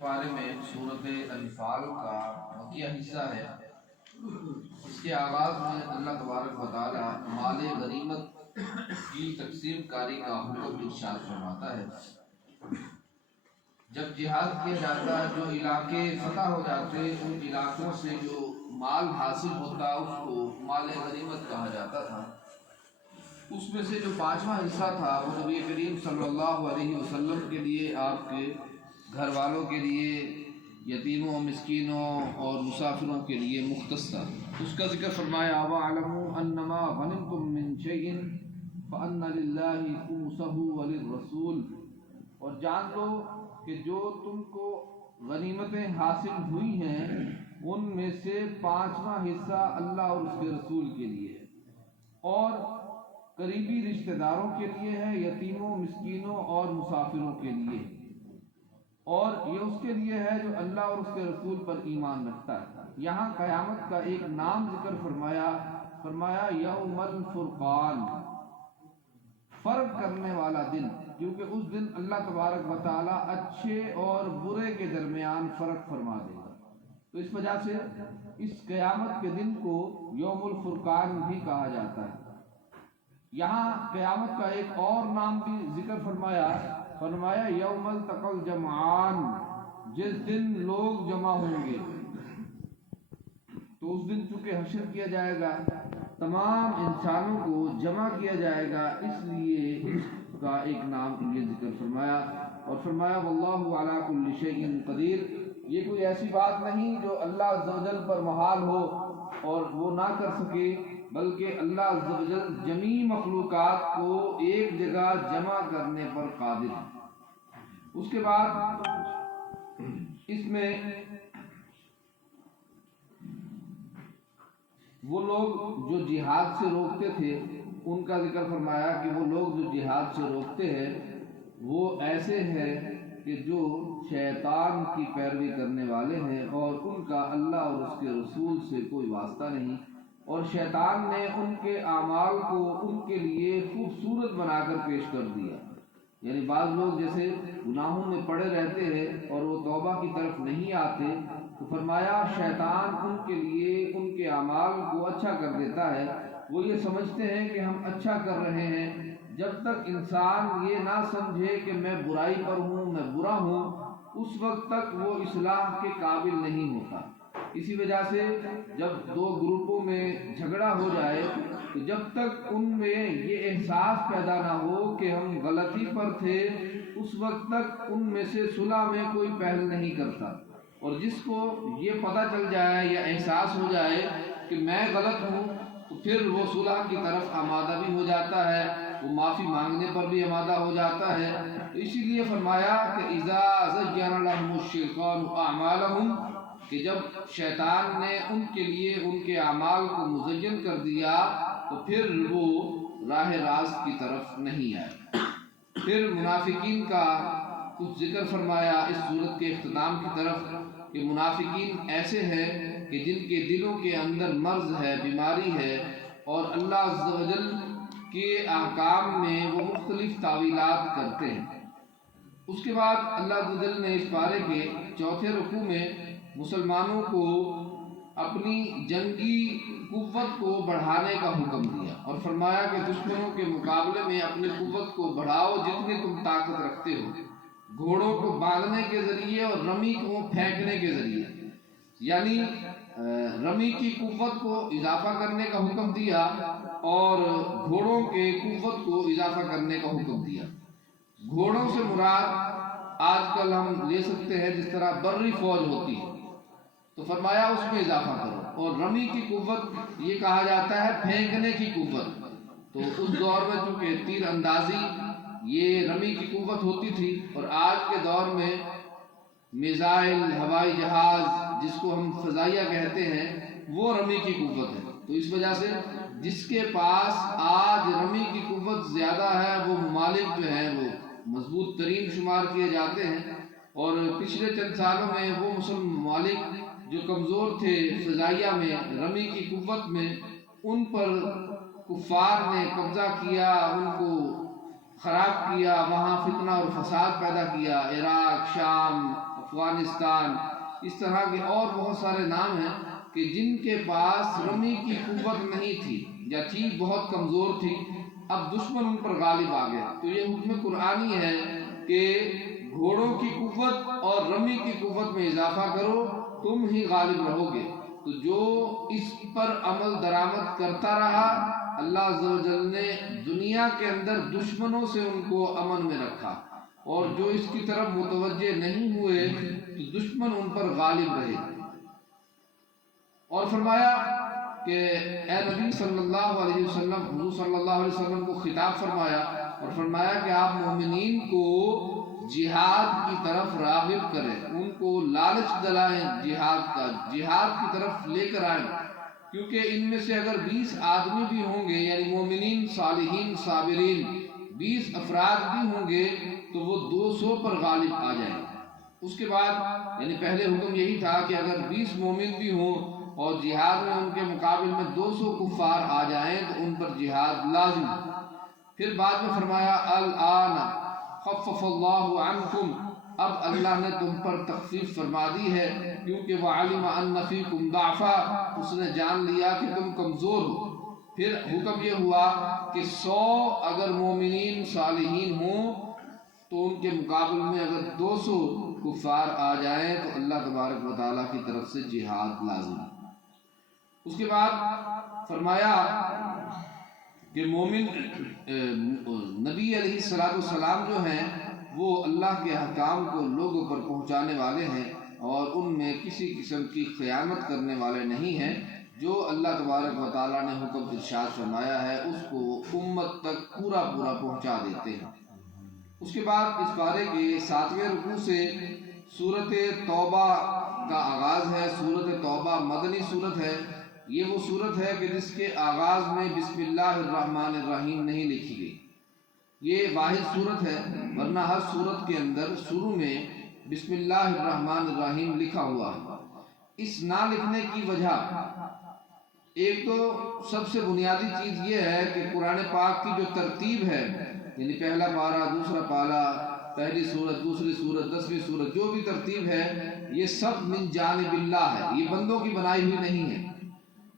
بارے میں صورت انفال کا مکیہ حصہ ہے۔ اس کے آغاز میں اللہ تبارک و تعالی مال غنیمت کی تقسیم کاری کا حکم ارشاد فرماتا ہے۔ جب جہاد کیا جاتا ہے، جو علاقے فتح ہو جاتے، ان علاقوں سے جو مال حاصل ہوتا اس کو مال غنیمت کہا جاتا تھا۔ اس میں سے جو 5واں حصہ تھا وہ نبی کریم صلی اللہ علیہ وسلم کے لیے، آپ کے گھر والوں کے لیے، یتیموں، مسکینوں اور مسافروں کے لیے مختص تھا۔ اس کا ذکر فرمایا وَاعْلَمُوا أَنَّمَا غَنِمْتُم مِّن شَيْءٍ فَأَنَّ لِلَّهِ خُمُسَهُ وَلِلرَّسُولِ، اور جان لو کہ جو تم کو غنیمتیں حاصل ہوئی ہیں ان میں سے 5واں حصہ اللہ اور اس کے رسول کے لیے ہے، اور قریبی رشتہ داروں کے لیے ہے، یتیموں، مسکینوں اور مسافروں کے لیے، اور یہ اس کے لیے ہے جو اللہ اور اس کے رسول پر ایمان رکھتا ہے۔ یہاں قیامت کا ایک نام ذکر فرمایا یوم الفرقان، فرق کرنے والا دن، کیونکہ اس دن اللہ تبارک و تعالی اچھے اور برے کے درمیان فرق فرما دے گا۔ تو اس وجہ سے اس قیامت کے دن کو یوم الفرقان بھی کہا جاتا ہے۔ یہاں قیامت کا ایک اور نام بھی ذکر فرمایا یوم التقى الجمعان، جس دن لوگ جمع ہوں گے۔ تو اس دن چونکہ حشر کیا جائے گا، تمام انسانوں کو جمع کیا جائے گا، اس لیے اس کا ایک نام یہ ذکر فرمایا، اور فرمایا واللہ علی کل شیء قدیر، یہ کوئی ایسی بات نہیں جو اللہ عز و جل پر محال ہو اور وہ نہ کر سکے، بلکہ اللہ عز و جل جمیع مخلوقات کو ایک جگہ جمع کرنے پر قادر ہے۔ اس کے بعد اس میں وہ لوگ جو جہاد سے روکتے تھے ان کا ذکر فرمایا کہ وہ لوگ جو جہاد سے روکتے ہیں وہ ایسے ہیں کہ جو شیطان کی پیروی کرنے والے ہیں، اور ان کا اللہ اور اس کے رسول سے کوئی واسطہ نہیں، اور شیطان نے ان کے اعمال کو ان کے لیے خوبصورت بنا کر پیش کر دیا۔ یعنی بعض لوگ جیسے گناہوں میں پڑے رہتے ہیں اور وہ توبہ کی طرف نہیں آتے، تو فرمایا شیطان ان کے لیے ان کے اعمال کو اچھا کر دیتا ہے۔ وہ یہ سمجھتے ہیں کہ ہم اچھا کر رہے ہیں، جب تک انسان یہ نہ سمجھے کہ میں برائی پر ہوں، میں برا ہوں، اس وقت تک وہ اصلاح کے قابل نہیں ہوتا۔ اسی وجہ سے جب دو گروپوں میں جھگڑا ہو جائے تو جب تک ان میں یہ احساس پیدا نہ ہو کہ ہم غلطی پر تھے، اس وقت تک ان میں سے صلح میں کوئی پہل نہیں کرتا، اور جس کو یہ پتہ چل جائے یا احساس ہو جائے کہ میں غلط ہوں تو پھر وہ صلح کی طرف آمادہ بھی ہو جاتا ہے، وہ معافی مانگنے پر بھی آمادہ ہو جاتا ہے۔ تو اسی لیے فرمایا کہ اذا زین لهم الشیطان اعمالهم، کہ جب شیطان نے ان کے لیے ان کے اعمال کو مزین کر دیا تو پھر وہ راہ راست کی طرف نہیں آئے۔ پھر منافقین کا کچھ ذکر فرمایا اس صورت کے اختتام کی طرف، کہ منافقین ایسے ہیں کہ جن کے دلوں کے اندر مرض ہے، بیماری ہے، اور اللہ عز و جل کے احکام میں وہ مختلف تعویلات کرتے ہیں۔ اس کے بعد اللہ عز و جل نے اس پارے کے چوتھے رکوع میں مسلمانوں کو اپنی جنگی قوت کو بڑھانے کا حکم دیا، اور فرمایا کہ دشمنوں کے مقابلے میں اپنی قوت کو بڑھاؤ جتنی تم طاقت رکھتے ہو، گھوڑوں کو باندھنے کے ذریعے اور رمی کو پھینکنے کے ذریعے، یعنی رمی کی قوت کو اضافہ کرنے کا حکم دیا اور گھوڑوں کے قوت کو اضافہ کرنے کا حکم دیا۔ گھوڑوں سے مراد آج کل ہم لے سکتے ہیں جس طرح بری فوج ہوتی ہے، تو فرمایا اس میں اضافہ کرو، اور رمی کی قوت یہ کہا جاتا ہے پھینکنے کی قوت۔ تو اس دور میں چونکہ تیر اندازی یہ رمی کی قوت ہوتی تھی، اور آج کے دور میں میزائل، ہوائی جہاز جس کو ہم فضائیہ کہتے ہیں، وہ رمی کی قوت ہے۔ تو اس وجہ سے جس کے پاس آج رمی کی قوت زیادہ ہے وہ ممالک جو ہیں وہ مضبوط ترین شمار کیے جاتے ہیں، اور پچھلے چند سالوں میں وہ مسلم ممالک جو کمزور تھے فضائیہ میں، رمی کی قوت میں، ان پر کفار نے قبضہ کیا، ان کو خراب کیا، وہاں فتنہ اور فساد پیدا کیا، عراق، شام، افغانستان، اس طرح کے اور بہت سارے نام ہیں کہ جن کے پاس رمی کی قوت نہیں تھی یا تھی بہت کمزور تھی، اب دشمن ان پر غالب آ گیا۔ تو یہ حکم قرآنی ہے کہ گھوڑوں کی قوت اور رمی کی قوت میں اضافہ کرو، تم ہی غالب رہو گے۔ تو جو اس پر عمل درآمد کرتا رہا، اللہ عز و جل نے دنیا کے اندر دشمنوں سے ان کو امن میں رکھا، اور جو اس کی طرف متوجہ نہیں ہوئے تو دشمن ان پر غالب رہے۔ اور فرمایا کہ اے نبی صلی اللہ علیہ وسلم، حضور صلی اللہ علیہ وسلم کو خطاب فرمایا اور فرمایا کہ آپ مومنین کو جہاد کی طرف راغب کریں، ان کو لالچ دلائیں جہاد کا، جہاد کی طرف لے کر آئیں، کیونکہ ان میں سے اگر 20 آدمی بھی ہوں گے، یعنی مومنین صالحین صابرین 20 افراد بھی ہوں گے تو وہ 200 پر غالب آ جائیں۔ اس کے بعد یعنی پہلے حکم یہی تھا کہ اگر 20 مومن بھی ہوں اور جہاد میں ان کے مقابل میں 200 کفار آ جائیں تو ان پر جہاد لازم۔ پھر بعد میں فرمایا الآن خفف اللہ عنکم، اب اللہ نے تم پر تخفیف فرما دی ہے، کیونکہ وعلم ان فیکم ضعفا، اس نے جان لیا کہ تم کمزور ہو۔ پھر حکم یہ ہوا کہ 100 اگر مومنین صالحین ہوں تو ان کے مقابل میں اگر 200 کفار آ جائیں تو اللہ تبارک و تعالیٰ کی طرف سے جہاد لازم۔ اس کے بعد فرمایا کہ مومن نبی علیہ السلام جو ہیں وہ اللہ کے احکام کو لوگوں پر پہنچانے والے ہیں، اور ان میں کسی قسم کی خیانت کرنے والے نہیں ہیں۔ جو اللہ تبارک و تعالیٰ نے حکم ارشاد فرمایا ہے اس کو امت تک پورا پہنچا دیتے ہیں۔ اس کے بعد اس پارے کے 7ویں رکوع سے سورۃ توبہ کا آغاز ہے۔ سورۃ توبہ مدنی سورت ہے۔ یہ وہ سورت ہے کہ جس کے آغاز میں بسم اللہ الرحمن الرحیم نہیں لکھی گئی۔ یہ واحد سورت ہے، ورنہ ہر سورت کے اندر شروع میں بسم اللہ الرحمن الرحیم لکھا ہوا ہے۔ اس نہ لکھنے کی وجہ ایک تو سب سے بنیادی چیز یہ ہے کہ قرآن پاک کی جو ترتیب ہے، یعنی پہلا پارہ، دوسرا پارہ، پہلی سورت، دوسری سورت، 10ویں سورت، جو بھی ترتیب ہے یہ سب من جانب اللہ ہے، یہ بندوں کی بنائی ہوئی نہیں ہے،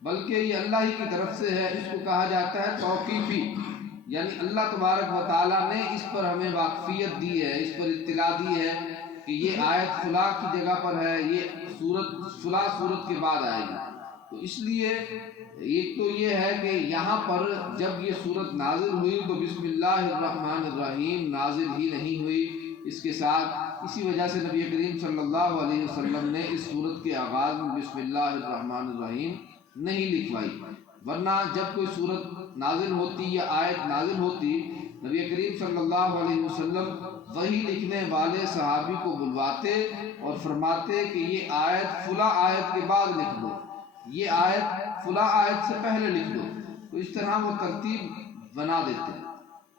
بلکہ یہ اللہ ہی کی طرف سے ہے۔ اس کو کہا جاتا ہے توقیفی، یعنی اللہ تبارک و تعالیٰ نے اس پر ہمیں واقفیت دی ہے، اس پر اطلاع دی ہے کہ یہ آیت فلاں کی جگہ پر ہے، یہ سورت فلاں سورت کے بعد آئے گی۔ تو اس لیے ایک تو یہ ہے کہ یہاں پر جب یہ سورت نازل ہوئی تو بسم اللہ الرحمن الرحیم نازل ہی نہیں ہوئی۔ اس کے ساتھ اسی وجہ سے نبی کریم صلی اللہ علیہ وسلم نے اس سورت کے آغاز میں بسم اللہ الرحمن الرحیم نہیں لکھوائی، ورنہ جب کوئی سورت نازل ہوتی یا آیت نازل ہوتی، نبی کریم صلی اللہ علیہ وسلم وہی لکھنے والے صحابی کو بلواتے اور فرماتے کہ یہ آیت فلاں آیت کے بعد لکھ دو، یہ آیت فلاں آیت سے پہلے لکھ دو۔ تو اس طرح وہ ترتیب بنا دیتے ہیں۔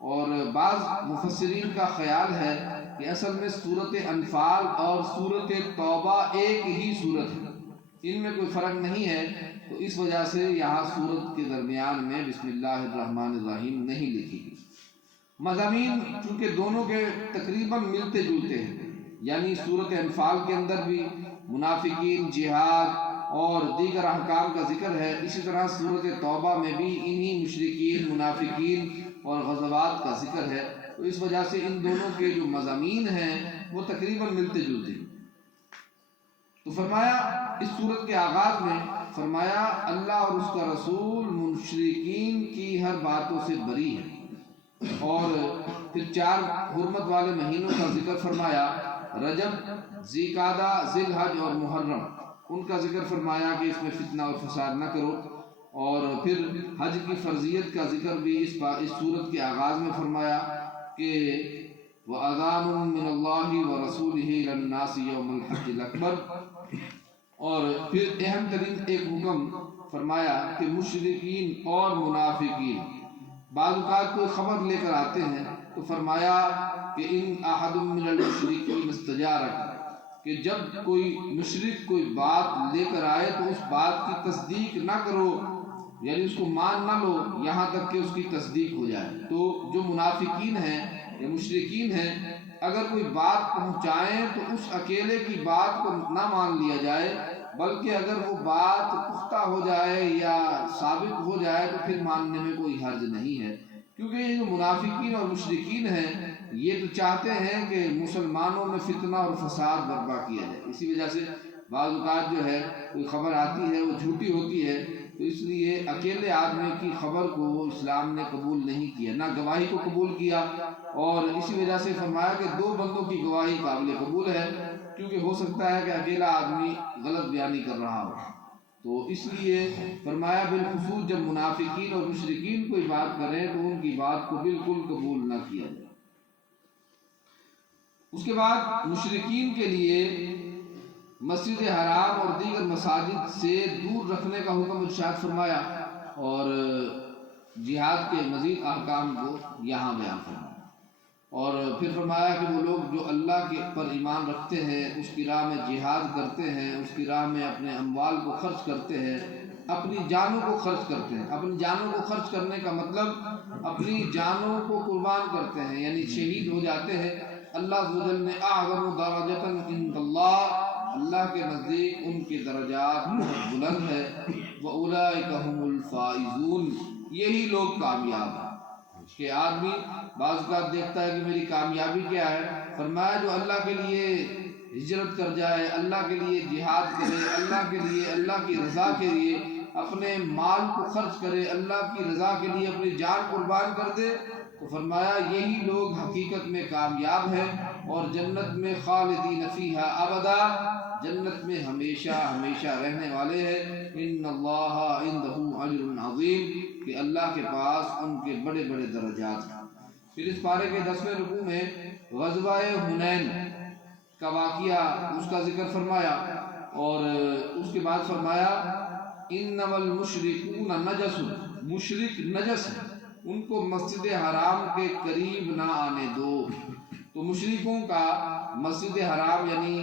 اور بعض مفسرین کا خیال ہے کہ اصل میں سورت انفال اور سورت توبہ ایک ہی سورت ہے، ان میں کوئی فرق نہیں ہے، تو اس وجہ سے یہاں سورت کے درمیان میں بسم اللہ الرحمن الرحیم نہیں لکھی گئی۔ مضامین چونکہ دونوں کے تقریباً ملتے جلتے ہیں، یعنی سورت انفال کے اندر بھی منافقین، جہاد اور دیگر احکام کا ذکر ہے، اسی طرح سورت توبہ میں بھی انہی مشرکین، منافقین اور غزوات کا ذکر ہے، تو اس وجہ سے ان دونوں کے جو مضامین ہیں وہ تقریباً ملتے جلتے ہیں۔ تو فرمایا اس سورت کے آغاز میں فرمایا اللہ اور اس کا رسول مشرکین کی ہر باتوں سے بری ہے، اور پھر 4 حرمت والے مہینوں کا ذکر فرمایا، رجب، ذی قعدہ، ذی الحج اور محرم، ان کا ذکر فرمایا کہ اس میں فتنہ اور فساد نہ کرو، اور پھر حج کی فرضیت کا ذکر بھی اس سورت کے آغاز میں فرمایا کہ وَأَذَانٌ مِّنَ اللَّهِ وَرَسُولِهِ إِلَى النَّاسِ يَوْمَ الْحَجِّ الْأَكْبَرِ، اور پھر اہم ترین ایک حکم فرمایا کہ مشرکین اور منافقین بعض اوقات کوئی خبر لے کر آتے ہیں تو فرمایا کہ ان احد من المشرکین استجارک، کہ جب کوئی مشرک کوئی بات لے کر آئے تو اس بات کی تصدیق نہ کرو، یعنی اس کو مان نہ لو یہاں تک کہ اس کی تصدیق ہو جائے۔ تو جو منافقین ہیں یا مشرکین ہیں اگر کوئی بات پہنچائیں تو اس اکیلے کی بات کو نہ مان لیا جائے، بلکہ اگر وہ بات پختہ ہو جائے یا ثابت ہو جائے تو پھر ماننے میں کوئی حرج نہیں ہے، کیونکہ یہ جو منافقین اور مشرکین ہیں یہ تو چاہتے ہیں کہ مسلمانوں میں فتنہ اور فساد برپا کیا جائے۔ اسی وجہ سے بعض اوقات جو ہے کوئی خبر آتی ہے وہ جھوٹی ہوتی ہے، تو اس لیے اکیلے آدمی کی خبر کو اسلام نے قبول نہیں کیا، نہ گواہی کو قبول کیا، اور اسی وجہ سے فرمایا کہ دو بندوں کی گواہی قابل قبول ہے، کیونکہ ہو سکتا ہے کہ اکیلا آدمی غلط بیانی کر رہا ہو۔ تو اس لیے فرمایا بالخصوص جب منافقین اور مشرکین کوئی بات کریں تو ان کی بات کو بالکل قبول نہ کیا جائے۔ اس کے بعد مشرکین کے لیے مسجد حرام اور دیگر مساجد سے دور رکھنے کا حکم ارشاد فرمایا، اور جہاد کے مزید احکام کو یہاں بیان فرمایا، اور پھر فرمایا کہ وہ لوگ جو اللہ کے پر ایمان رکھتے ہیں، اس کی راہ میں جہاد کرتے ہیں، اس کی راہ میں اپنے اموال کو خرچ کرتے ہیں، اپنی جانوں کو خرچ کرتے ہیں۔ اپنی جانوں کو خرچ کرنے کا مطلب اپنی جانوں کو قربان کرتے ہیں، یعنی شہید ہو جاتے ہیں۔ اللہ عز و جل نے اعظم درجۃ عند اللہ، اللہ کے نزدیک ان کے درجات بہت بلند ہے، وَأُولَئِكَ هُمُ الْفَائِزُونَ، یہی لوگ کامیاب ہیں۔ کہ آدمی بعض اوقات دیکھتا ہے کہ میری کامیابی کیا ہے، فرمایا جو اللہ کے لیے ہجرت کر جائے، اللہ کے لیے جہاد کرے، اللہ کے لیے، اللہ کی رضا کے لیے اپنے مال کو خرچ کرے، اللہ کی رضا کے لیے اپنی جان قربان کر دے، تو فرمایا یہی لوگ حقیقت میں کامیاب ہیں اور جنت میں خالدین فیہا ابدا، جنت میں ہمیشہ ہمیشہ رہنے والے ہیں۔ ان اللہ عندہ اجر عظیم، کہ اللہ کے پاس ان کے بڑے بڑے درجات ہیں۔ پھر اس پارے کے 10ویں رکوع میں غزوہ حنین کا واقعہ، اس کا ذکر فرمایا، اور اس کے بعد فرمایا انما المشرکون نجس، مشرک نجس ہیں، ان کو مسجد حرام کے قریب نہ آنے دو۔ تو مشرکوں کا مسجد حرام یعنی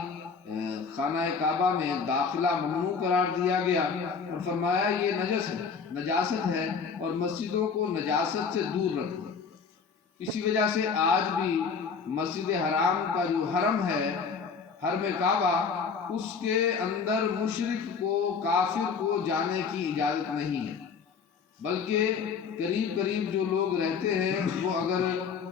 خانہ کعبہ میں داخلہ ممنوع قرار دیا گیا، اور فرمایا یہ نجس ہے، نجاست ہے، اور مسجدوں کو نجاست سے دور رکھو۔ اسی وجہ سے آج بھی مسجد حرام کا جو حرم ہے، حرم کعبہ، اس کے اندر مشرک کو، کافر کو جانے کی اجازت نہیں ہے، بلکہ قریب قریب جو لوگ رہتے ہیں وہ اگر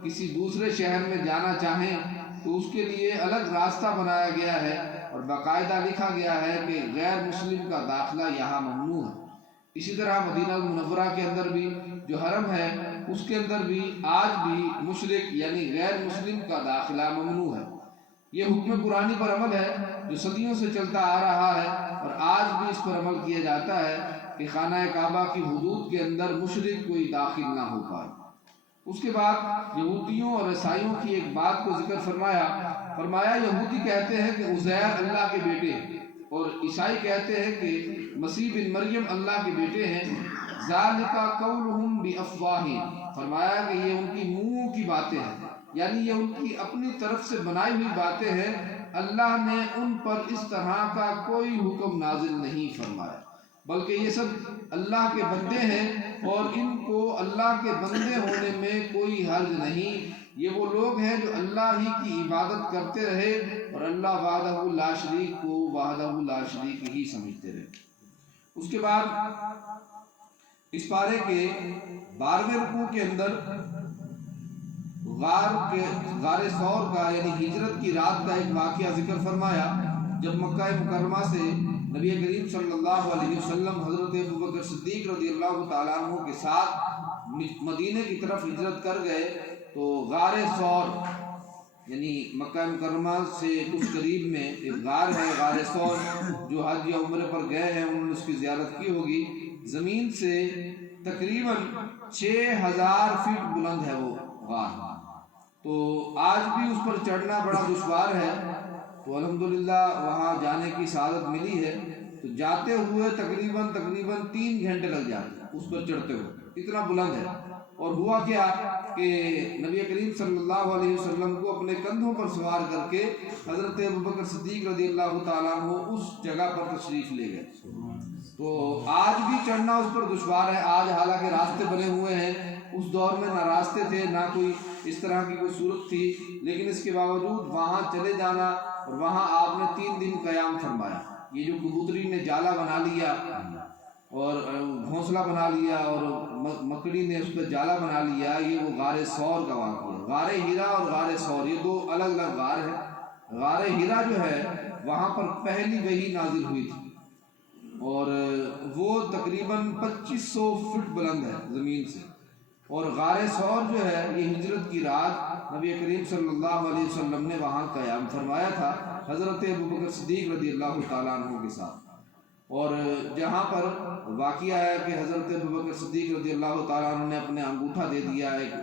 کسی دوسرے شہر میں جانا چاہیں تو اس کے لیے الگ راستہ بنایا گیا ہے، اور باقاعدہ لکھا گیا ہے کہ غیر مسلم کا داخلہ یہاں ممنوع ہے۔ اسی طرح مدینہ منورہ کے اندر بھی جو حرم ہے اس کے اندر بھی آج بھی مشرک یعنی غیر مسلم کا داخلہ ممنوع ہے۔ یہ حکم قرآنی پر عمل ہے جو صدیوں سے چلتا آ رہا ہے، اور آج بھی اس پر عمل کیا جاتا ہے کہ خانہ کعبہ کی حدود کے اندر مشرک کوئی داخل نہ ہو پائے۔ اس کے بعد یہودیوں اور عیسائیوں کی ایک بات کو ذکر فرمایا یہودی کہتے ہیں کہ عزیر اللہ کے بیٹے ہیں، اور عیسائی کہتے ہیں کہ مسیح بن مریم اللہ کے بیٹے ہیں۔ ذالک قولہم بافواہہم، فرمایا کہ یہ ان کی منہوں کی باتیں ہیں، یعنی یہ ان کی اپنی طرف سے بنائی ہوئی باتیں ہیں، اللہ نے ان پر اس طرح کا کوئی حکم نازل نہیں فرمایا، بلکہ یہ سب اللہ کے بندے ہیں اور ان کو اللہ کے بندے ہونے میں کوئی حرج نہیں۔ یہ وہ لوگ ہیں جو اللہ ہی کی عبادت کرتے رہے اور اللہ وحدہ لا شریک کو وحدہ لا شریک ہی سمجھتے رہے۔ اس کے بعد اس پارے کے 12ویں رکوع کے اندر غار ثور کا یعنی ہجرت کی رات کا ایک واقعہ ذکر فرمایا، جب مکہ مکرمہ سے نبی کریم صلی اللہ علیہ وسلم حضرت ابوبکر صدیق رضی اللہ تعالیٰ عنہ کے ساتھ مدینے کی طرف ہجرت کر گئے، تو غار ثور یعنی مکہ مکرمہ سے کچھ قریب میں ایک غار ہے، غار ثور، جو حج یا عمرے پر گئے ہیں انہوں نے اس کی زیارت کی ہوگی۔ زمین سے تقریباً 6000 فٹ بلند ہے وہ غار، تو آج بھی اس پر چڑھنا بڑا دشوار ہے، تو الحمدللہ وہاں جانے کی سعادت ملی ہے، تو جاتے ہوئے تقریباً 3 گھنٹے لگ جاتے ہیں اس پر چڑھتے ہوئے، اتنا بلند ہے۔ اور ہوا کیا کہ نبی کریم صلی اللہ علیہ وسلم کو اپنے کندھوں پر سوار کر کے حضرت ابوبکر صدیق رضی اللہ تعالیٰ عنہ اس جگہ پر تشریف لے گئے. تو آج بھی چڑھنا اس پر دشوار ہے. آج حالانکہ راستے بنے ہوئے ہیں، اس دور میں نہ راستے تھے نہ کوئی اس طرح کی کوئی صورت تھی، لیکن اس کے باوجود وہاں چلے جانا اور وہاں آپ نے 3 دن قیام فرمایا. یہ جو کبوتری نے جالا بنا لیا اور گھونسلہ بنا لیا اور مکڑی نے اس پہ جالا بنا لیا، یہ وہ غار ثور کا واقعہ. غار ہیرا اور غار ثور یہ 2 الگ الگ غار ہیں. غار ہیرا جو ہے وہاں پر پہلی وحی نازل ہوئی تھی اور وہ تقریباً 2500 فٹ بلند ہے زمین سے. اور غار ثور جو ہے یہ ہجرت کی رات نبی کریم صلی اللہ علیہ وسلم نے وہاں قیام فرمایا تھا حضرت ابوبکر صدیق رضی اللہ تعالیٰ عنہ کے ساتھ. اور جہاں پر واقعہ ہے کہ حضرت ابوبکر صدیق رضی اللہ تعالیٰ عنہ نے اپنے انگوٹھا دے دیا ایک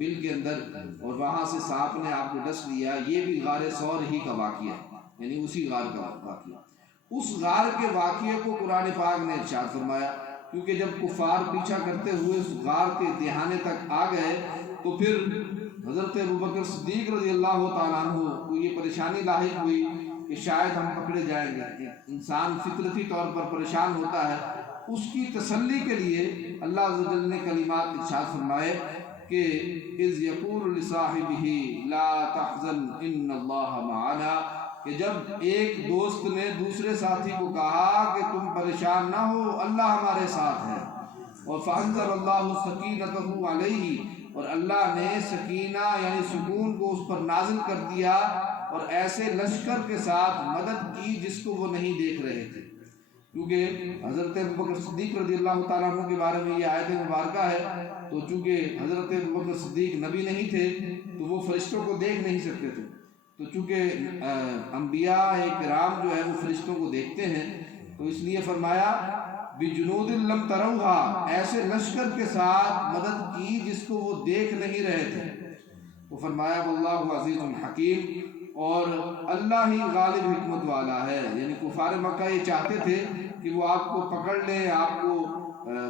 بل کے اندر اور وہاں سے سانپ نے آپ کو ڈس لیا، یہ بھی غار ثور ہی کا واقعہ ہے، یعنی اسی غار کا واقعہ. اس غار کے واقعے کو قرآن پاک نے ارشاد فرمایا، کیونکہ جب کفار پیچھا کرتے ہوئے اس غار کے دہانے تک آ گئے تو پھر حضرت ابوبکر صدیق رضی اللہ تعالیٰ عنہ کو یہ پریشانی لاحق ہوئی کہ شاید ہم پکڑے جائیں گے. انسان فطرتی طور پر پریشان ہوتا ہے. اس کی تسلی کے لیے اللہ عز و جل نے کلمات ارشاد فرمائے کہ اذ یقول لصاحبہ لا تحزن ان اللہ معنا، کہ جب ایک دوست نے دوسرے ساتھی کو کہا کہ تم پریشان نہ ہو، اللہ ہمارے ساتھ ہے. اور فانزل اللہ سکینتہ علیہ، اور اللہ نے سکینہ یعنی سکون کو اس پر نازل کر دیا اور ایسے لشکر کے ساتھ مدد کی جس کو وہ نہیں دیکھ رہے تھے. کیونکہ حضرت ابوبکر صدیق رضی اللہ تعالیٰ عنہ کے بارے میں یہ آیت مبارکہ ہے، تو چونکہ حضرت ابوبکر صدیق نبی نہیں تھے تو وہ فرشتوں کو دیکھ نہیں سکتے تھے. تو چونکہ انبیاء کرام جو ہے وہ فرشتوں کو دیکھتے ہیں، تو اس لیے فرمایا بجنود لم تروها، ایسے لشکر کے ساتھ مدد کی جس کو وہ دیکھ نہیں رہے تھے. تو فرمایا واللہ عزیز حکیم، اور اللہ ہی غالب حکمت والا ہے. یعنی کفار مکہ یہ چاہتے تھے کہ وہ آپ کو پکڑ لیں، آپ کو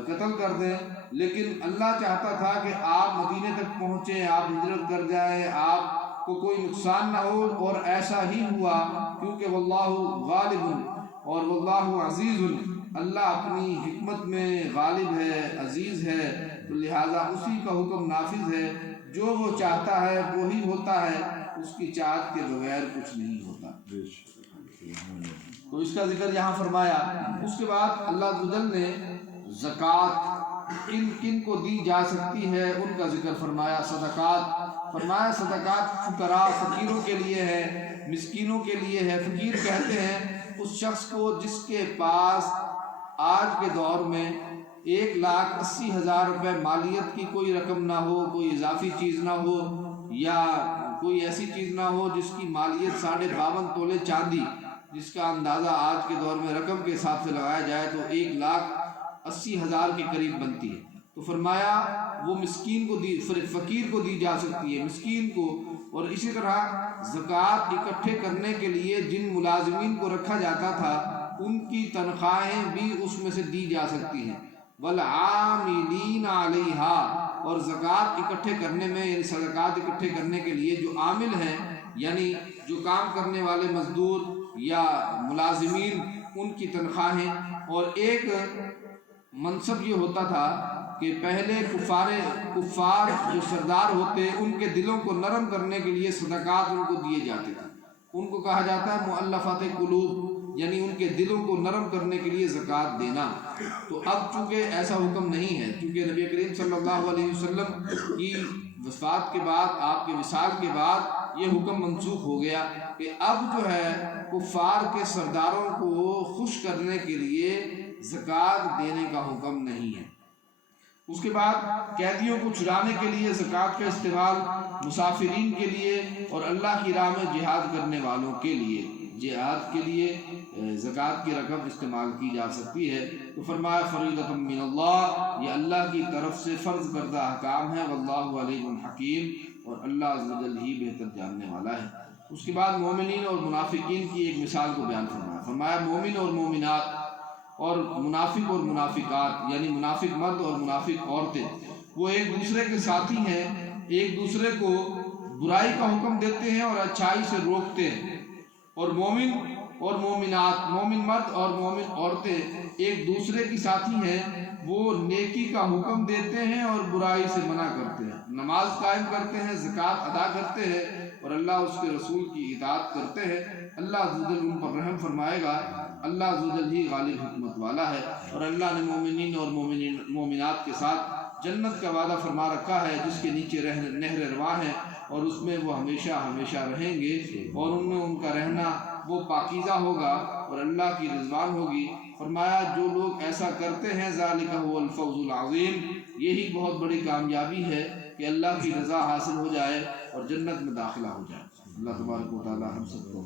قتل کر دیں، لیکن اللہ چاہتا تھا کہ آپ مدینے تک پہنچیں، آپ ہجرت کر جائیں، آپ کو کوئی نقصان نہ ہو. اور ایسا ہی ہوا، کیونکہ واللہ غالب اور واللہ عزیز، اللہ اپنی حکمت میں غالب ہے، عزیز ہے، تو لہٰذا اسی کا حکم نافذ ہے. جو وہ چاہتا ہے وہی ہوتا ہے، اس کی چاہت کے بغیر کچھ نہیں ہوتا. تو اس کا ذکر یہاں فرمایا. اس کے بعد اللہ عز و جل نے زکوٰۃ کن کن کو دی جا سکتی ہے ان کا ذکر فرمایا. صدقات فرمایا، صدقات فقراء فقیروں کے لیے ہے، مسکینوں کے لیے ہے. فقیر کہتے ہیں اس شخص کو جس کے پاس آج کے دور میں 1,80,000 روپے مالیت کی کوئی رقم نہ ہو، کوئی اضافی چیز نہ ہو، یا کوئی ایسی چیز نہ ہو جس کی مالیت 52.5 تولے چاندی، جس کا اندازہ آج کے دور میں رقم کے حساب سے لگایا جائے تو 1,80,000 کے قریب بنتی ہے. تو فرمایا وہ مسکین کو دی، فقیر کو دی جا سکتی ہے، مسکین کو. اور اسی طرح زکوٰۃ اکٹھے کرنے کے لیے جن ملازمین کو رکھا جاتا تھا ان کی تنخواہیں بھی اس میں سے دی جا سکتی ہیں. والعاملین علیہا، اور زکوٰۃ اکٹھے کرنے میں یعنی صدقات اکٹھے کرنے کے لیے جو عامل ہیں، یعنی جو کام کرنے والے مزدور یا ملازمین، ان کی تنخواہیں. اور ایک منصب یہ ہوتا تھا کہ پہلے کفار جو سردار ہوتے ان کے دلوں کو نرم کرنے کے لیے صدقات ان کو دیے جاتے تھے. ان کو کہا جاتا ہے مؤلفات قلوب، یعنی ان کے دلوں کو نرم کرنے کے لیے زکوٰۃ دینا. تو اب چونکہ ایسا حکم نہیں ہے، چونکہ نبی کریم صلی اللہ علیہ وسلم کی وفات کے بعد، آپ کے وصال کے بعد یہ حکم منسوخ ہو گیا کہ اب جو ہے کفار کے سرداروں کو خوش کرنے کے لیے زکوٰۃ دینے کا حکم نہیں ہے. اس کے بعد قیدیوں کو چھڑانے کے لیے زکوٰۃ کا استعمال، مسافرین کے لیے اور اللہ کی راہ میں جہاد کرنے والوں کے لیے، جہاد کے لیے زکوٰۃ کی رقم استعمال کی جا سکتی ہے. تو فرمایا فریضۃ من اللہ، یہ اللہ کی طرف سے فرض کردہ احکام ہے. واللہ علیم حکیم، اور اللہ عز و جل ہی بہتر جاننے والا ہے. اس کے بعد مومنین اور منافقین کی ایک مثال کو بیان فرمایا. فرمایا مومن اور مومنات اور منافق اور منافقات، یعنی منافق مرد اور منافق عورتیں، وہ ایک دوسرے کے ساتھی ہیں ایک دوسرے کو برائی کا حکم دیتے ہیں اور اچھائی سے روکتے ہیں، اور مومن اور مومنات، مومن مرد اور مومن عورتیں ایک دوسرے کی ساتھی ہیں، وہ نیکی کا حکم دیتے ہیں اور برائی سے منع کرتے ہیں، نماز قائم کرتے ہیں، زکوٰۃ ادا کرتے ہیں اور اللہ اس کے رسول کی اطاعت کرتے ہیں۔ اللہ عز و جل ان پر رحم فرمائے گا۔ اللہ عز و جل ہی غالب حکمت والا ہے، اور اللہ نے مومنین اور مومنات کے ساتھ جنت کا وعدہ فرما رکھا ہے، جس کے نیچے نہر رواں ہے، اور اس میں وہ ہمیشہ ہمیشہ رہیں گے، اور ان میں ان کا رہنا وہ پاکیزہ ہوگا اور اللہ کی رضوان ہوگی۔ فرمایا جو لوگ ایسا کرتے ہیں ذالک هو الفوز العظیم، یہی بہت بڑی کامیابی ہے کہ اللہ کی رضا حاصل ہو جائے اور جنت میں داخلہ ہو جائے۔ اللہ تبارک و تعالی ہم سب کو